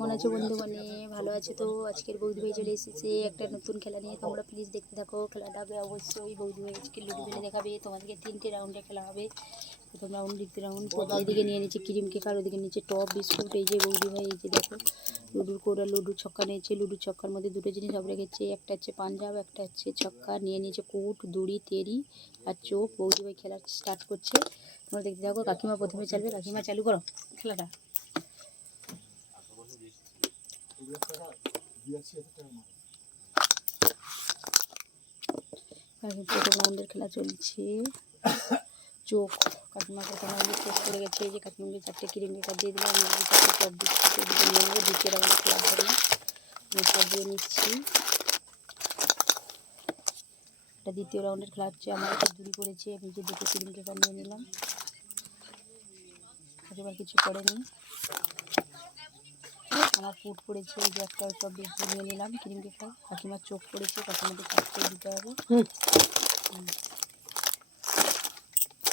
কেমন আছো বন্ধু? মানে ভালো আছে তো? আজকের বৌদি ভাই চলে এসেছে একটা নতুন খেলা নিয়ে। তোমরা প্লিজ দেখতে থাকো। খেলাটা হবে অবশ্যই বৌদি ভাই আজকে লুডু খেলে দেখাবে। তোমাদেরকে তিনটে রাউন্ডে খেলা হবে। প্রথম রাউন্ড দ্বিতীয় রাউন্ড এদিকে নিয়ে নিচ্ছে ক্রিম কেক ওদিকে নিচে টপ, বিস্কুট, এই যে বৌদি ভাই, এই যে দেখো। লুডুর কোড়া লুডুর ছক্কা নিয়েছে। লুডুর ছক্কার মধ্যে দুটো জিনিস সব রেখেছে। একটা হচ্ছে পাঞ্জাব, একটা হচ্ছে ছক্কা। নিয়ে নিয়েছে কুট, দড়ি, তেরি আর চোখ। বৌদি ভাই খেলা স্টার্ট করছে। তোমরা দেখতে থাকো। কাকিমা প্রথমে চালবে। কাকিমা চালু করো খেলাটা। কাকিমা খেলা চলছে। চোখ, কাকিমা রাউন্ডে করে গেছে। যে কাকিমাকে চারটে কেকার দিয়ে দিলাম দ্বিতীয় রাউন্ডে খেলার দিয়ে নিচ্ছি। এটা দ্বিতীয় রাউন্ডের খেলা হচ্ছে, আমার একটা দূরি পড়েছে, আমি যে দুটো কিরিম কেকার নিয়ে নিলাম। এবার কিছু করেনি। আমার ফুট পড়েছে এই যে একটা টপ বিস্কুট নিয়ে নিলাম ক্রিম কেকার কাকিমার চোখ পড়েছে কাকিমাকে চারটে দিতে হবে।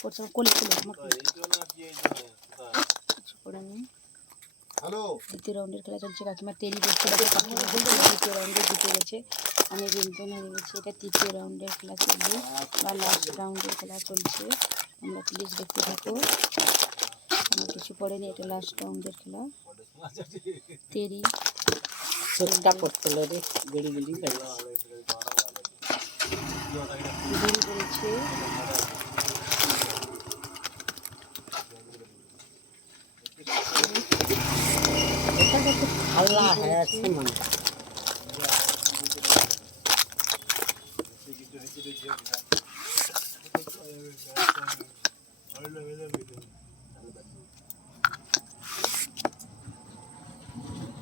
করছে কোলে কোলে আমার কিছু করে দ্বিতীয় রাউন্ডের খেলা চলছে কাকিমা দ্বিতীয় রাউন্ডে জিতে গেছে। আমি কিন্তু হেরে গেছি এটা তৃতীয় রাউন্ডের খেলা চলবে বা লাস্ট রাউন্ডের খেলা চলছে। আমরা প্লিজ দেখতে থাকো। কিছু পড়েনি এটা লাস্ট রাউন্ডের খেলা। তেরি। চোখটা পড়ছিল রে গড়ি গড়ি হয়ে আছে মনে হয়।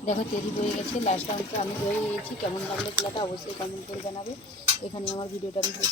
দেখো তেরি হয়ে গেছে। লাস্ট রাউন্ডে আমি হয়ে গেছি। কেমন লাগল খেলাটা অবশ্যই কমেন্ট করে জানাবে। এখানে আমার ভিডিওটা আমি